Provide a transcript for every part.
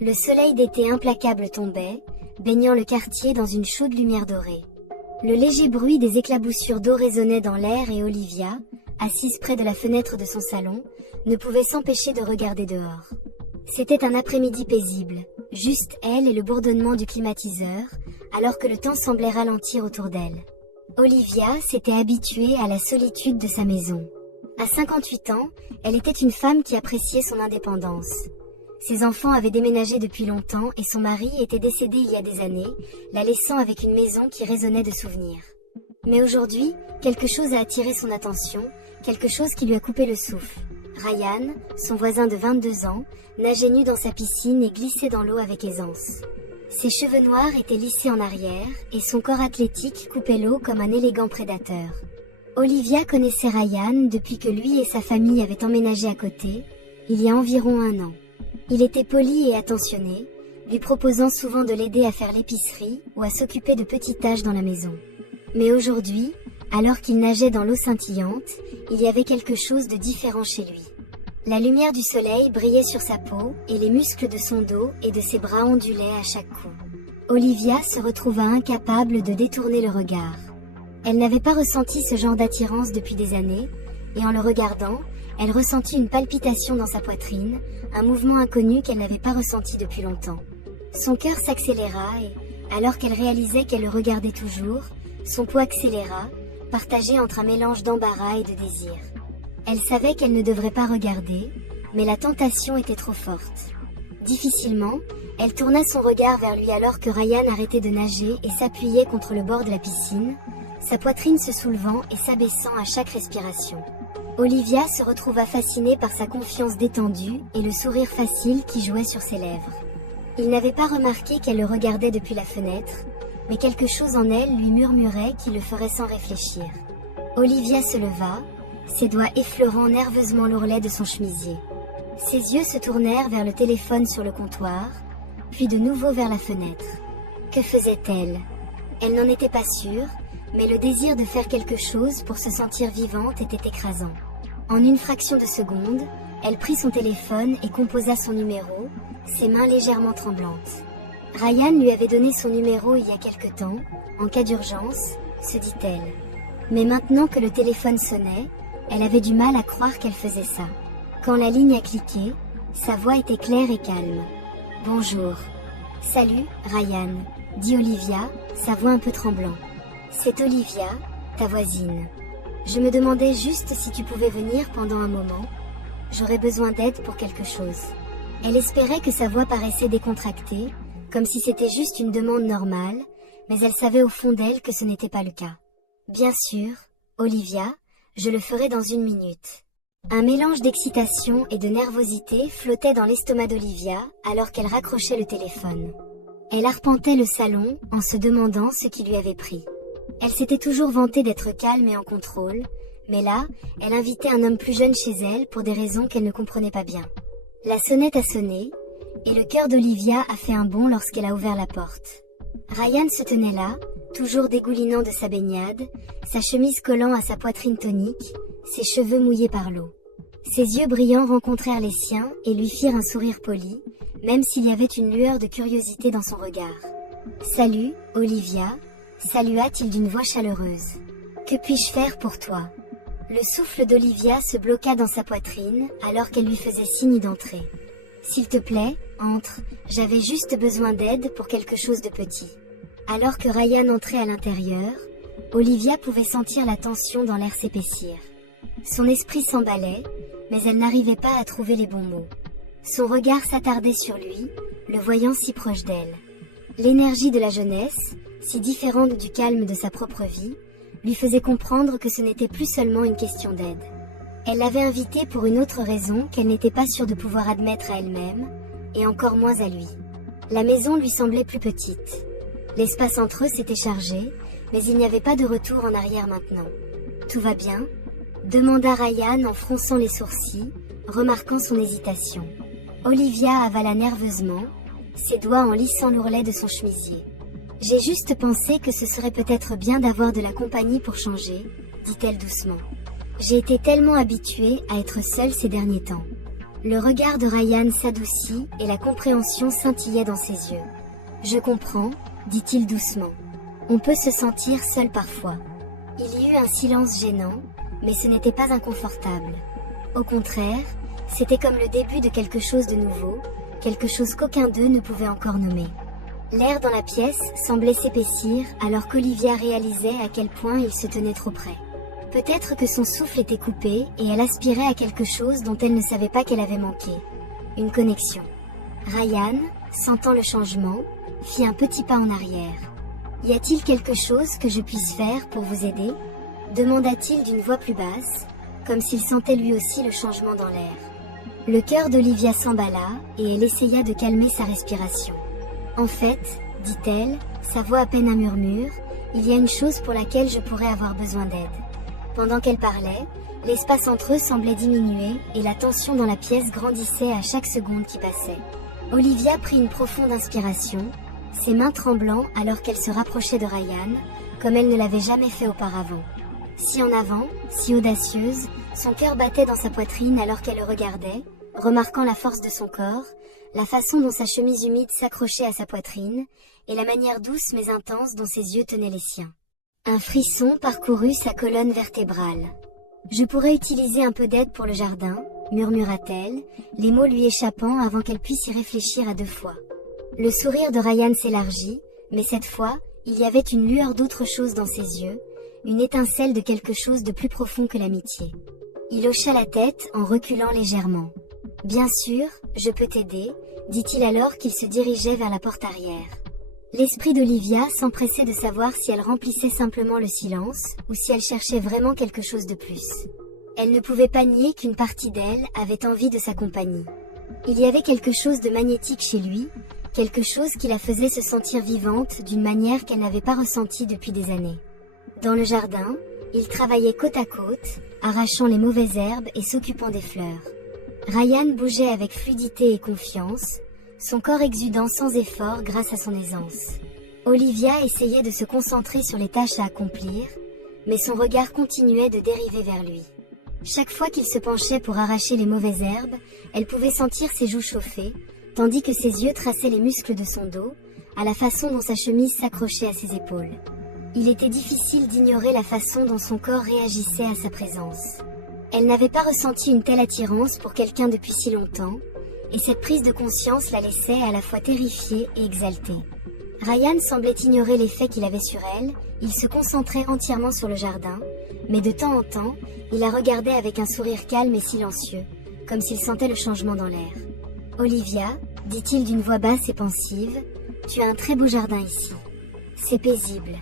Le soleil d'été implacable tombait, baignant le quartier dans une chaude lumière dorée. Le léger bruit des éclaboussures d'eau résonnait dans l'air et Olivia, assise près de la fenêtre de son salon, ne pouvait s'empêcher de regarder dehors. C'était un après-midi paisible, juste elle et le bourdonnement du climatiseur, alors que le temps semblait ralentir autour d'elle. Olivia s'était habituée à la solitude de sa maison. À 58 ans, elle était une femme qui appréciait son indépendance. Ses enfants avaient déménagé depuis longtemps et son mari était décédé il y a des années, la laissant avec une maison qui résonnait de souvenirs. Mais aujourd'hui, quelque chose a attiré son attention, quelque chose qui lui a coupé le souffle. Ryan, son voisin de 22 ans, nageait nu dans sa piscine et glissait dans l'eau avec aisance. Ses cheveux noirs étaient lissés en arrière et son corps athlétique coupait l'eau comme un élégant prédateur. Olivia connaissait Ryan depuis que lui et sa famille avaient emménagé à côté, il y a environ 1 an. Il était poli et attentionné, lui proposant souvent de l'aider à faire l'épicerie ou à s'occuper de petites tâches dans la maison. Mais aujourd'hui, alors qu'il nageait dans l'eau scintillante, il y avait quelque chose de différent chez lui. La lumière du soleil brillait sur sa peau et les muscles de son dos et de ses bras ondulaient à chaque coup. Olivia se retrouva incapable de détourner le regard. Elle n'avait pas ressenti ce genre d'attirance depuis des années, et en le regardant, elle ressentit une palpitation dans sa poitrine, un mouvement inconnu qu'elle n'avait pas ressenti depuis longtemps. Son cœur s'accéléra et, alors qu'elle réalisait qu'elle le regardait toujours, son pouls accéléra, partagé entre un mélange d'embarras et de désir. Elle savait qu'elle ne devrait pas regarder, mais la tentation était trop forte. Difficilement, elle tourna son regard vers lui alors que Ryan arrêtait de nager et s'appuyait contre le bord de la piscine, sa poitrine se soulevant et s'abaissant à chaque respiration. Olivia se retrouva fascinée par sa confiance détendue et le sourire facile qui jouait sur ses lèvres. Il n'avait pas remarqué qu'elle le regardait depuis la fenêtre, mais quelque chose en elle lui murmurait qu'il le ferait sans réfléchir. Olivia se leva, ses doigts effleurant nerveusement l'ourlet de son chemisier. Ses yeux se tournèrent vers le téléphone sur le comptoir, puis de nouveau vers la fenêtre. Que faisait-elle? Elle n'en était pas sûre, mais le désir de faire quelque chose pour se sentir vivante était écrasant. En une fraction de seconde, elle prit son téléphone et composa son numéro, ses mains légèrement tremblantes. Ryan lui avait donné son numéro il y a quelque temps, en cas d'urgence, se dit-elle. Mais maintenant que le téléphone sonnait, elle avait du mal à croire qu'elle faisait ça. Quand la ligne a cliqué, sa voix était claire et calme. « Bonjour. »« Salut, Ryan, » dit Olivia, sa voix un peu tremblant. « C'est Olivia, ta voisine. Je me demandais juste si tu pouvais venir pendant un moment. J'aurais besoin d'aide pour quelque chose. » Elle espérait que sa voix paraissait décontractée, comme si c'était juste une demande normale, mais elle savait au fond d'elle que ce n'était pas le cas. « Bien sûr, Olivia, je le ferai dans 1 minute. » Un mélange d'excitation et de nervosité flottait dans l'estomac d'Olivia alors qu'elle raccrochait le téléphone. Elle arpentait le salon en se demandant ce qui lui avait pris. Elle s'était toujours vantée d'être calme et en contrôle, mais là, elle invitait un homme plus jeune chez elle pour des raisons qu'elle ne comprenait pas bien. La sonnette a sonné, et le cœur d'Olivia a fait un bond lorsqu'elle a ouvert la porte. Ryan se tenait là, toujours dégoulinant de sa baignade, sa chemise collant à sa poitrine tonique, ses cheveux mouillés par l'eau. Ses yeux brillants rencontrèrent les siens et lui firent un sourire poli, même s'il y avait une lueur de curiosité dans son regard. « Salut, Olivia » salua-t-il d'une voix chaleureuse. « Que puis-je faire pour toi ?» Le souffle d'Olivia se bloqua dans sa poitrine alors qu'elle lui faisait signe d'entrer. « S'il te plaît, entre, j'avais juste besoin d'aide pour quelque chose de petit. » Alors que Ryan entrait à l'intérieur, Olivia pouvait sentir la tension dans l'air s'épaissir. Son esprit s'emballait, mais elle n'arrivait pas à trouver les bons mots. Son regard s'attardait sur lui, le voyant si proche d'elle. L'énergie de la jeunesse, si différente du calme de sa propre vie, lui faisait comprendre que ce n'était plus seulement une question d'aide. Elle l'avait invité pour une autre raison qu'elle n'était pas sûre de pouvoir admettre à elle-même, et encore moins à lui. La maison lui semblait plus petite. L'espace entre eux s'était chargé, mais il n'y avait pas de retour en arrière maintenant. « Tout va bien ?» demanda Ryan en fronçant les sourcils, remarquant son hésitation. Olivia avala nerveusement, ses doigts en lissant l'ourlet de son chemisier. « J'ai juste pensé que ce serait peut-être bien d'avoir de la compagnie pour changer, dit-elle doucement. J'ai été tellement habituée à être seule ces derniers temps. Le regard de Ryan s'adoucit et la compréhension scintillait dans ses yeux. « Je comprends, dit-il doucement. On peut se sentir seul parfois. » Il y eut un silence gênant, mais ce n'était pas inconfortable. Au contraire, c'était comme le début de quelque chose de nouveau, quelque chose qu'aucun d'eux ne pouvait encore nommer. L'air dans la pièce semblait s'épaissir alors qu'Olivia réalisait à quel point il se tenait trop près. Peut-être que son souffle était coupé et elle aspirait à quelque chose dont elle ne savait pas qu'elle avait manqué. Une connexion. Ryan, sentant le changement, fit un petit pas en arrière. « Y a-t-il quelque chose que je puisse faire pour vous aider ?» demanda-t-il d'une voix plus basse, comme s'il sentait lui aussi le changement dans l'air. Le cœur d'Olivia s'emballa et elle essaya de calmer sa respiration. « En fait, dit-elle, sa voix à peine un murmure, il y a une chose pour laquelle je pourrais avoir besoin d'aide. » Pendant qu'elle parlait, l'espace entre eux semblait diminuer et la tension dans la pièce grandissait à chaque seconde qui passait. Olivia prit une profonde inspiration, ses mains tremblant alors qu'elle se rapprochait de Ryan, comme elle ne l'avait jamais fait auparavant. Si en avant, si audacieuse, son cœur battait dans sa poitrine alors qu'elle le regardait, remarquant la force de son corps, la façon dont sa chemise humide s'accrochait à sa poitrine, et la manière douce mais intense dont ses yeux tenaient les siens. Un frisson parcourut sa colonne vertébrale. « Je pourrais utiliser un peu d'aide pour le jardin, » murmura-t-elle, les mots lui échappant avant qu'elle puisse y réfléchir à deux fois. Le sourire de Ryan s'élargit, mais cette fois, il y avait une lueur d'autre chose dans ses yeux, une étincelle de quelque chose de plus profond que l'amitié. Il hocha la tête en reculant légèrement. « Bien sûr, je peux t'aider, » dit-il alors qu'il se dirigeait vers la porte arrière. L'esprit d'Olivia s'empressait de savoir si elle remplissait simplement le silence, ou si elle cherchait vraiment quelque chose de plus. Elle ne pouvait pas nier qu'une partie d'elle avait envie de sa compagnie. Il y avait quelque chose de magnétique chez lui, quelque chose qui la faisait se sentir vivante d'une manière qu'elle n'avait pas ressentie depuis des années. Dans le jardin, ils travaillaient côte à côte, arrachant les mauvaises herbes et s'occupant des fleurs. Ryan bougeait avec fluidité et confiance, son corps exudant sans effort grâce à son aisance. Olivia essayait de se concentrer sur les tâches à accomplir, mais son regard continuait de dériver vers lui. Chaque fois qu'il se penchait pour arracher les mauvaises herbes, elle pouvait sentir ses joues chauffer, tandis que ses yeux traçaient les muscles de son dos, à la façon dont sa chemise s'accrochait à ses épaules. Il était difficile d'ignorer la façon dont son corps réagissait à sa présence. Elle n'avait pas ressenti une telle attirance pour quelqu'un depuis si longtemps, et cette prise de conscience la laissait à la fois terrifiée et exaltée. Ryan semblait ignorer l'effet qu'il avait sur elle, il se concentrait entièrement sur le jardin, mais de temps en temps, il la regardait avec un sourire calme et silencieux, comme s'il sentait le changement dans l'air. « Olivia, dit-il d'une voix basse et pensive, tu as un très beau jardin ici. C'est paisible. »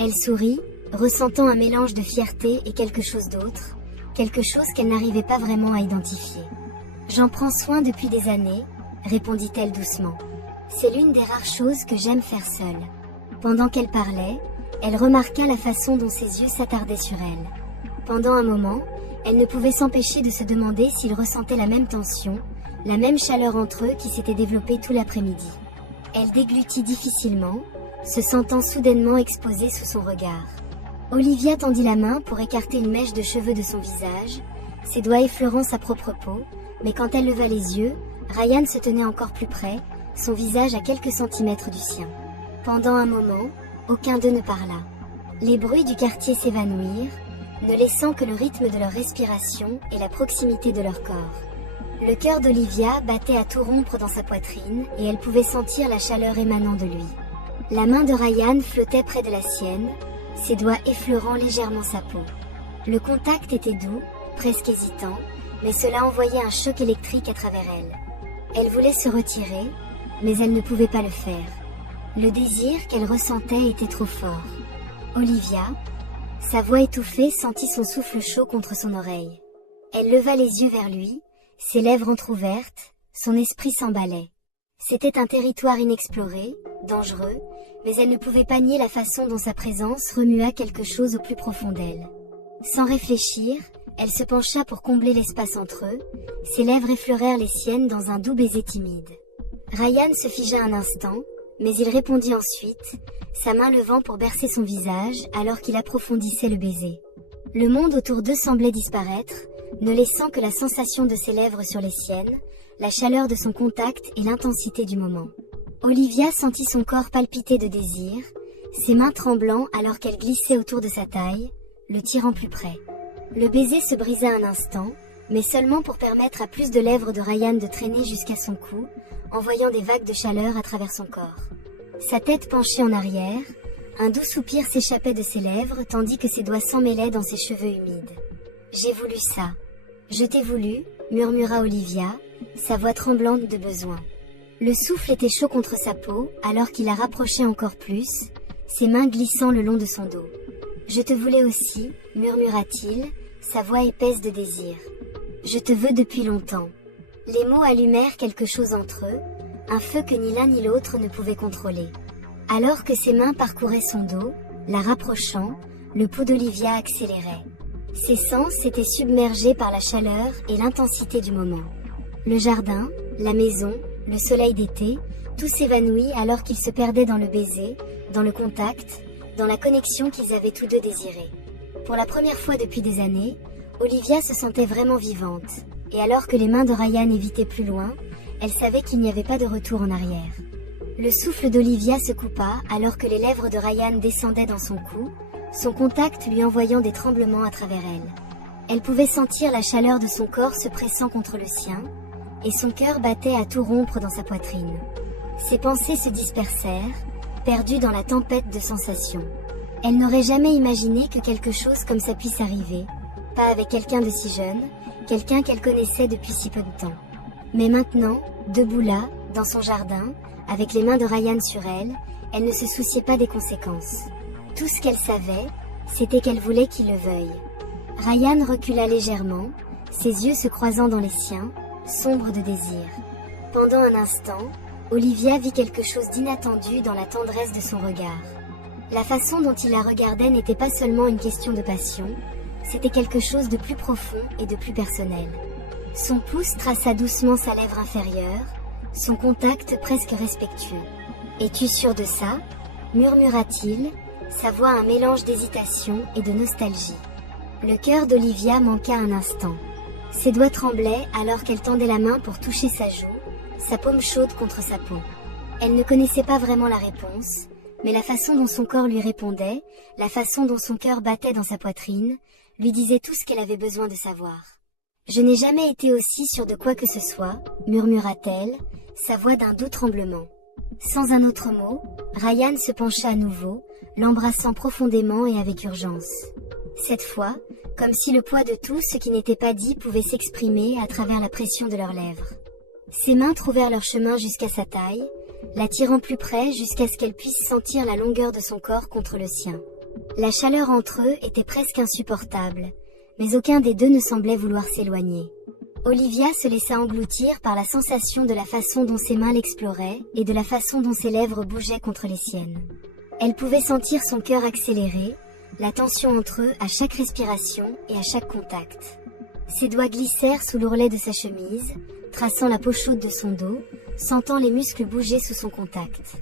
Elle sourit, ressentant un mélange de fierté et quelque chose d'autre, quelque chose qu'elle n'arrivait pas vraiment à identifier. « J'en prends soin depuis des années, » répondit-elle doucement. « C'est l'une des rares choses que j'aime faire seule. » Pendant qu'elle parlait, elle remarqua la façon dont ses yeux s'attardaient sur elle. Pendant un moment, elle ne pouvait s'empêcher de se demander s'ils ressentaient la même tension, la même chaleur entre eux qui s'était développée tout l'après-midi. Elle déglutit difficilement, se sentant soudainement exposée sous son regard. Olivia tendit la main pour écarter une mèche de cheveux de son visage, ses doigts effleurant sa propre peau, mais quand elle leva les yeux, Ryan se tenait encore plus près, son visage à quelques centimètres du sien. Pendant un moment, aucun d'eux ne parla. Les bruits du quartier s'évanouirent, ne laissant que le rythme de leur respiration et la proximité de leur corps. Le cœur d'Olivia battait à tout rompre dans sa poitrine et elle pouvait sentir la chaleur émanant de lui. La main de Ryan flottait près de la sienne, ses doigts effleurant légèrement sa peau. Le contact était doux, presque hésitant, mais cela envoyait un choc électrique à travers elle. Elle voulait se retirer, mais elle ne pouvait pas le faire. Le désir qu'elle ressentait était trop fort. Olivia, sa voix étouffée, sentit son souffle chaud contre son oreille. Elle leva les yeux vers lui, ses lèvres entr'ouvertes, son esprit s'emballait. C'était un territoire inexploré, dangereux, mais elle ne pouvait pas nier la façon dont sa présence remua quelque chose au plus profond d'elle. Sans réfléchir, elle se pencha pour combler l'espace entre eux, ses lèvres effleurèrent les siennes dans un doux baiser timide. Ryan se figea un instant, mais il répondit ensuite, sa main levant pour bercer son visage alors qu'il approfondissait le baiser. Le monde autour d'eux semblait disparaître, ne laissant que la sensation de ses lèvres sur les siennes, la chaleur de son contact et l'intensité du moment. Olivia sentit son corps palpiter de désir, ses mains tremblant alors qu'elle glissait autour de sa taille, le tirant plus près. Le baiser se brisa un instant, mais seulement pour permettre à plus de lèvres de Ryan de traîner jusqu'à son cou, envoyant des vagues de chaleur à travers son corps. Sa tête penchée en arrière, un doux soupir s'échappait de ses lèvres tandis que ses doigts s'emmêlaient dans ses cheveux humides. « J'ai voulu ça. Je t'ai voulu, » murmura Olivia, sa voix tremblante de besoin. Le souffle était chaud contre sa peau alors qu'il la rapprochait encore plus, ses mains glissant le long de son dos. « Je te voulais aussi, » murmura-t-il, sa voix épaisse de désir. « Je te veux depuis longtemps. » Les mots allumèrent quelque chose entre eux, un feu que ni l'un ni l'autre ne pouvait contrôler. Alors que ses mains parcouraient son dos, la rapprochant, le pouls d'Olivia accélérait. Ses sens étaient submergés par la chaleur et l'intensité du moment. Le jardin, la maison, le soleil d'été, tout s'évanouit alors qu'ils se perdaient dans le baiser, dans le contact, dans la connexion qu'ils avaient tous deux désirée. Pour la première fois depuis des années, Olivia se sentait vraiment vivante, et alors que les mains de Ryan évitaient plus loin, elle savait qu'il n'y avait pas de retour en arrière. Le souffle d'Olivia se coupa alors que les lèvres de Ryan descendaient dans son cou, son contact lui envoyant des tremblements à travers elle. Elle pouvait sentir la chaleur de son corps se pressant contre le sien, et son cœur battait à tout rompre dans sa poitrine. Ses pensées se dispersèrent, perdues dans la tempête de sensations. Elle n'aurait jamais imaginé que quelque chose comme ça puisse arriver, pas avec quelqu'un de si jeune, quelqu'un qu'elle connaissait depuis si peu de temps. Mais maintenant, debout là, dans son jardin, avec les mains de Ryan sur elle, elle ne se souciait pas des conséquences. Tout ce qu'elle savait, c'était qu'elle voulait qu'il le veuille. Ryan recula légèrement, ses yeux se croisant dans les siens, sombres de désir. Pendant un instant, Olivia vit quelque chose d'inattendu dans la tendresse de son regard. La façon dont il la regardait n'était pas seulement une question de passion, c'était quelque chose de plus profond et de plus personnel. Son pouce traça doucement sa lèvre inférieure, son contact presque respectueux. « Es-tu sûr de ça ?» murmura-t-il, sa voix un mélange d'hésitation et de nostalgie. Le cœur d'Olivia manqua un instant. Ses doigts tremblaient alors qu'elle tendait la main pour toucher sa joue, sa paume chaude contre sa peau. Elle ne connaissait pas vraiment la réponse, mais la façon dont son corps lui répondait, la façon dont son cœur battait dans sa poitrine, lui disait tout ce qu'elle avait besoin de savoir. « Je n'ai jamais été aussi sûre de quoi que ce soit, » murmura-t-elle, sa voix d'un doux tremblement. Sans un autre mot, Ryan se pencha à nouveau, l'embrassant profondément et avec urgence. Cette fois, comme si le poids de tout ce qui n'était pas dit pouvait s'exprimer à travers la pression de leurs lèvres. Ses mains trouvèrent leur chemin jusqu'à sa taille, l'attirant plus près jusqu'à ce qu'elle puisse sentir la longueur de son corps contre le sien. La chaleur entre eux était presque insupportable, mais aucun des deux ne semblait vouloir s'éloigner. Olivia se laissa engloutir par la sensation de la façon dont ses mains l'exploraient et de la façon dont ses lèvres bougeaient contre les siennes. Elle pouvait sentir son cœur accélérer, la tension entre eux à chaque respiration et à chaque contact. Ses doigts glissèrent sous l'ourlet de sa chemise, traçant la peau chaude de son dos, sentant les muscles bouger sous son contact.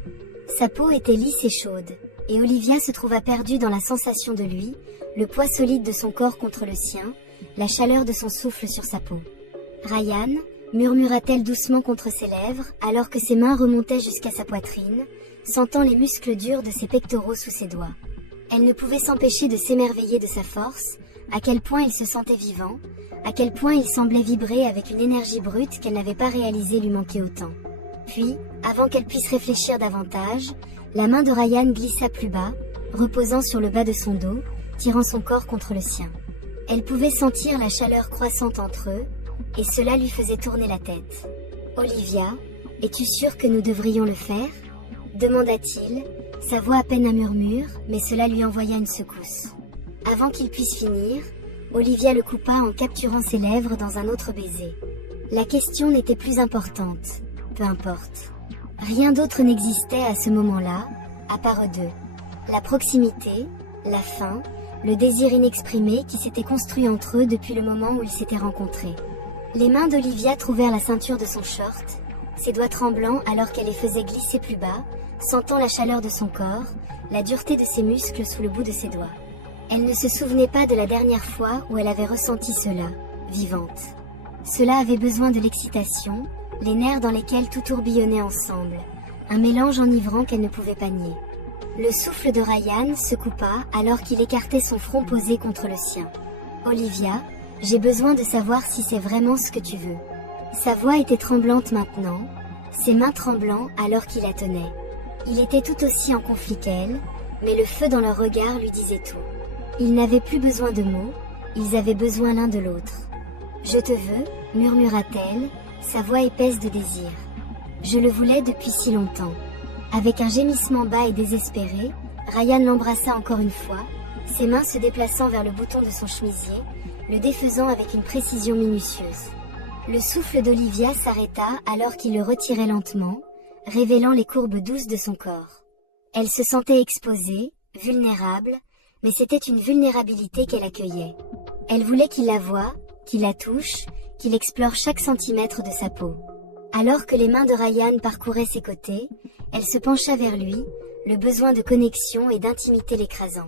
Sa peau était lisse et chaude, et Olivia se trouva perdue dans la sensation de lui, le poids solide de son corps contre le sien, la chaleur de son souffle sur sa peau. « Ryan » murmura-t-elle doucement contre ses lèvres, alors que ses mains remontaient jusqu'à sa poitrine, sentant les muscles durs de ses pectoraux sous ses doigts. Elle ne pouvait s'empêcher de s'émerveiller de sa force, à quel point il se sentait vivant, à quel point il semblait vibrer avec une énergie brute qu'elle n'avait pas réalisé lui manquer autant. Puis, avant qu'elle puisse réfléchir davantage, la main de Ryan glissa plus bas, reposant sur le bas de son dos, tirant son corps contre le sien. Elle pouvait sentir la chaleur croissante entre eux, et cela lui faisait tourner la tête. « Olivia, es-tu sûre que nous devrions le faire ?» demanda-t-il, sa voix à peine un murmure, mais cela lui envoya une secousse. Avant qu'il puisse finir, Olivia le coupa en capturant ses lèvres dans un autre baiser. La question n'était plus importante, peu importe. Rien d'autre n'existait à ce moment-là, à part eux deux. La proximité, la faim, le désir inexprimé qui s'était construit entre eux depuis le moment où ils s'étaient rencontrés. Les mains d'Olivia trouvèrent la ceinture de son short, ses doigts tremblants alors qu'elle les faisait glisser plus bas, sentant la chaleur de son corps, la dureté de ses muscles sous le bout de ses doigts. Elle ne se souvenait pas de la dernière fois où elle avait ressenti cela, vivante. Cela avait besoin de l'excitation, les nerfs dans lesquels tout tourbillonnait ensemble, un mélange enivrant qu'elle ne pouvait pas nier. Le souffle de Ryan se coupa alors qu'il écartait son front posé contre le sien. « Olivia, j'ai besoin de savoir si c'est vraiment ce que tu veux. » Sa voix était tremblante maintenant, ses mains tremblant alors qu'il la tenait. Il était tout aussi en conflit qu'elle, mais le feu dans leur regard lui disait tout. Ils n'avaient plus besoin de mots, ils avaient besoin l'un de l'autre. « Je te veux, murmura-t-elle, sa voix épaisse de désir. Je le voulais depuis si longtemps. » Avec un gémissement bas et désespéré, Ryan l'embrassa encore une fois, ses mains se déplaçant vers le bouton de son chemisier, le défaisant avec une précision minutieuse. Le souffle d'Olivia s'arrêta alors qu'il le retirait lentement, révélant les courbes douces de son corps. Elle se sentait exposée, vulnérable, mais c'était une vulnérabilité qu'elle accueillait. Elle voulait qu'il la voie, qu'il la touche, qu'il explore chaque centimètre de sa peau. Alors que les mains de Ryan parcouraient ses côtés, elle se pencha vers lui, le besoin de connexion et d'intimité l'écrasant.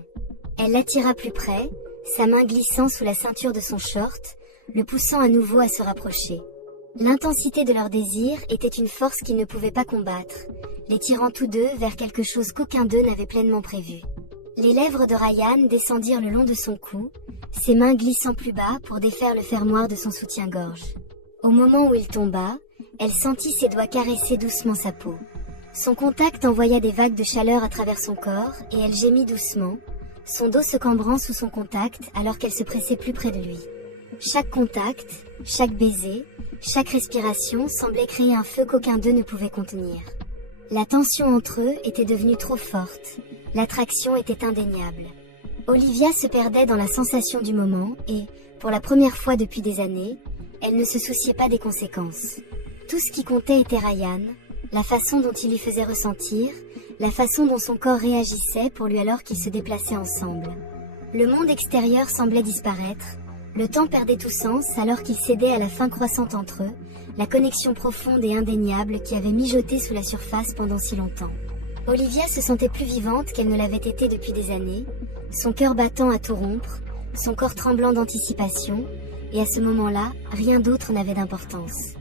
Elle l'attira plus près, sa main glissant sous la ceinture de son short, le poussant à nouveau à se rapprocher. L'intensité de leur désir était une force qu'ils ne pouvaient pas combattre, les tirant tous deux vers quelque chose qu'aucun d'eux n'avait pleinement prévu. Les lèvres de Ryan descendirent le long de son cou, ses mains glissant plus bas pour défaire le fermoir de son soutien-gorge. Au moment où il tomba, elle sentit ses doigts caresser doucement sa peau. Son contact envoya des vagues de chaleur à travers son corps et elle gémit doucement, son dos se cambrant sous son contact alors qu'elle se pressait plus près de lui. Chaque contact, chaque baiser, chaque respiration semblait créer un feu qu'aucun d'eux ne pouvait contenir. La tension entre eux était devenue trop forte, l'attraction était indéniable. Olivia se perdait dans la sensation du moment et, pour la première fois depuis des années, elle ne se souciait pas des conséquences. Tout ce qui comptait était Ryan, la façon dont il lui faisait ressentir, la façon dont son corps réagissait pour lui alors qu'ils se déplaçaient ensemble. Le monde extérieur semblait disparaître, le temps perdait tout sens alors qu'ils cédaient à la faim croissante entre eux, la connexion profonde et indéniable qui avait mijoté sous la surface pendant si longtemps. Olivia se sentait plus vivante qu'elle ne l'avait été depuis des années, son cœur battant à tout rompre, son corps tremblant d'anticipation, et à ce moment-là, rien d'autre n'avait d'importance.